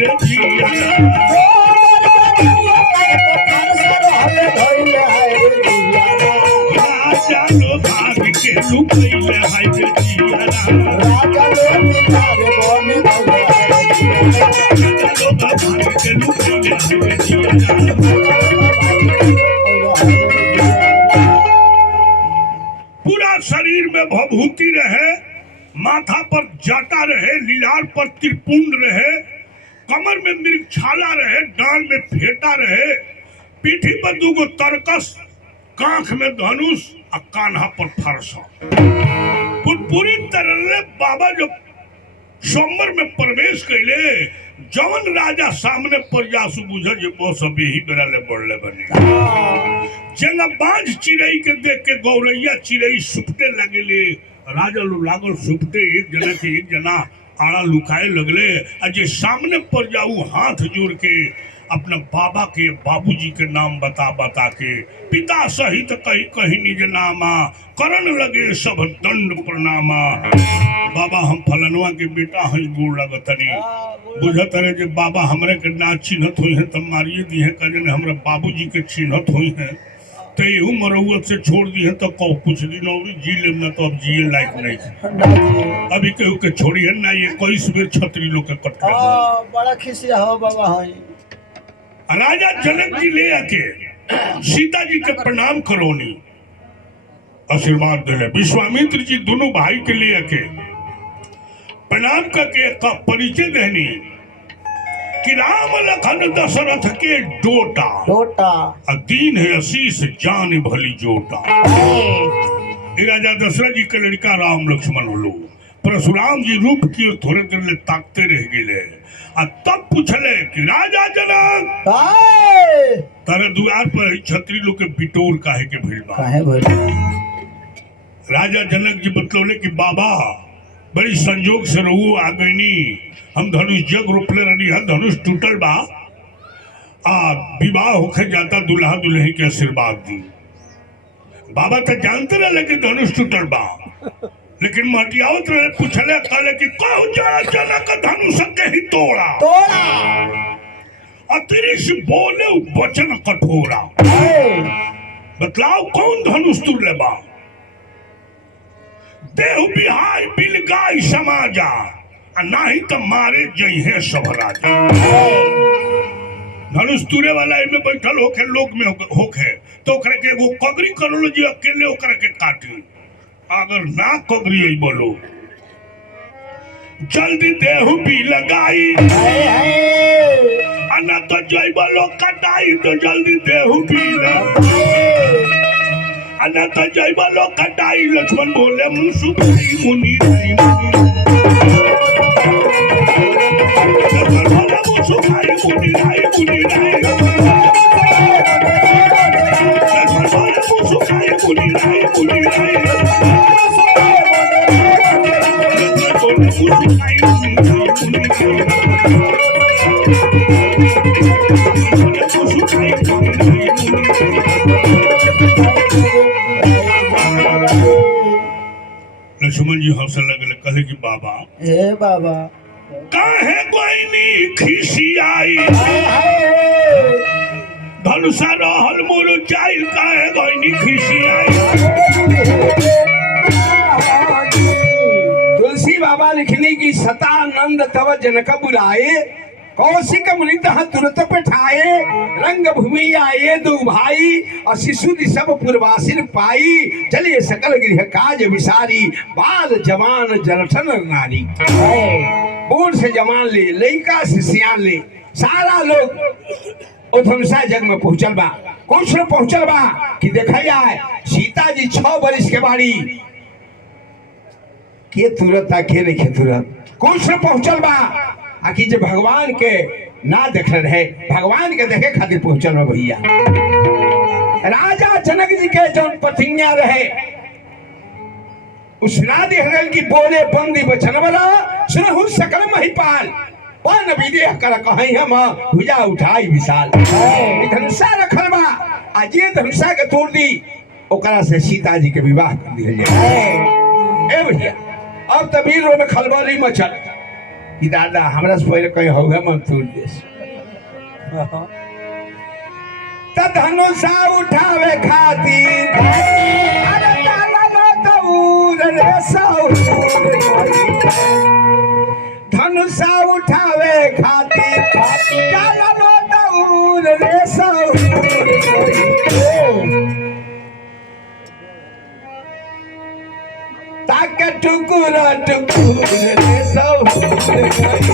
रे जिया राजा लो भाग के लुकैले हाय रे जिया राजा लो भाग के लुकैले हाय रे जिया पूरा शरीर में भभूति रहे, माथा पर जाटा रहे, लीलार पर त्रिपुंड रहे, कमर में मृगछाला रहे, डांड में फेटा रहे, पीठी पर दूगो तरकस, कांख में धनुष और कान्हा पर फरसा। पूरी तरह बाबा जब सोमवार में प्रवेश कैले, जवन राजा सामने पर जासु बुझे जे वो सब यही बेरा ले बढ़ले बने। जेना बाज चिड़ई के देख के गौरैया चिड़ई सुपटे लगले, राजा लोग लागल सुपटे, एक जना के एक जना आड़ा लुकाए लगले। जे सामने पर जाऊ हाथ जोड़ के अपने बाबा के बाबूजी के नाम बता बता के पिता सहित कही कही निज नामा करण लगे सब दंड प्रणामा। बाबा हम फलनवा के बेटा हई गोड़ लगतनी बुझत रहे जे बाबा हमरे के ना चिन्हत हुई है तब मारिए दी है कजन हमरा बाबूजी के चिन्हत हुई है तो यू मरौत से छोड़ दी है तो कौ कुछ दिन और जी ले ना तो अब जिए लायक नहीं अभी कहू के छोड़ी है ना। ये 21 बेर छतरी लोग के कट कर बड़ा खिसिया हो बाबा हई। राजा जनक जी ले आके सीता जी के प्रणाम करोनी आशीर्वाद दिले। विश्वामित्र जी दोनों भाई के ले आके प्रणाम करके परिचय देनी कि राम लखन दशरथ के डोटा दीन है आशीष जान भली जोटा। राजा दशरथ जी के लड़का राम लक्ष्मण होलो, परशुराम जी रूप की थोड़े देर ले ताकते रह गए। तब पूछले कि राजा जनक तारे द्वार पर छतरी लोग के बिटोर काहे के भइल बा। राजा जनक जी बतलौले कि बाबा बड़ी संजोग से रहू आ गईनी, हम धनुष जग रोपले रही है, धनुष टूटल बा, विवाह होके जाता दुल्हा दुल्हन के आशीर्वाद दी। बाबा तो जानते रहे कि धनुष टूटल बा, लेकिन मटियावत रहे पूछले कहले कि कहू जरा जनक धनुष के ही तोड़ा अतिरिश बोले वचन कठोरा। बतलाओ कौन धनुष तुरले बा। देहु बिहार बिल गाय समाजा नहीं तो मारे जइहे सब राजा। धनुष तुरे वाला में बैठल होके लोक में होके तो ओकरे के एगो कगरी करलो जी अकेले ओकरे के काटी। अगर ना कगरी आई बोलो जल्दी देहु भी लगाई अन्ना तो जय बोलो कटाई तो जल्दी देहु भी अन्ना तो जय बोलो कटाई। लक्ष्मण बोले मुसुकी मुनि नहीं बोले मुसुकाई मुनि नहीं मुनि नहीं लक्ष्मण बोले मुसुकाई मुनि नहीं मुनि नहीं लक्ष्मण जी हंसने लगले कहले कि बाबा हे बाबा काहे गोइनी खिसियाई धनुषा रहल मोर चाइल काहे गोइनी खिसियाई। तुलसी बाबा लिखने की सतानंद तव जनक बुलाए कौशिक मुनि तह तुरत बैठाए रंग भूमि आए दो भाई और शिशु सब पूर्वासिन पाई चलिए सकल गृह काज विसारी बाल जवान जलठन नारी। बूढ़ से जवान ले लड़का से सियान ले सारा लोग धनुषा जग में पहुंचल बा। कौन पहुंचल बा कि देखा जाए सीता जी 6 वर्ष के बाड़ी के तुरंत के नहीं तुरंत कौन पहुंचल बा आखिर जो भगवान के ना देख रहे भगवान के देखे खातिर पहुंचल बा भैया। राजा जनक जी के जो प्रतिज्ञा रहे उसना देख गए कि बोले बंदी बचन वाला सुनहु सकल महिपाल पन विदेह कर कहीं हम भुजा उठाई विशाल। धनुषा रखल बा आज ये धनुषा के तोड़ दी ओकरा से सीता जी के विवाह कर दिया जाए। ए भैया अब तबीर में खलबली मचल कि दादा हमरा से पहले कहीं होगा मंसूर देश त धनुषा उठावे खातिर अरे लाला दौड़ रे सौर धनुषा उठावे खातिर लाला दौड़ रे सौर ताके टुकुर टुकुर रे सौर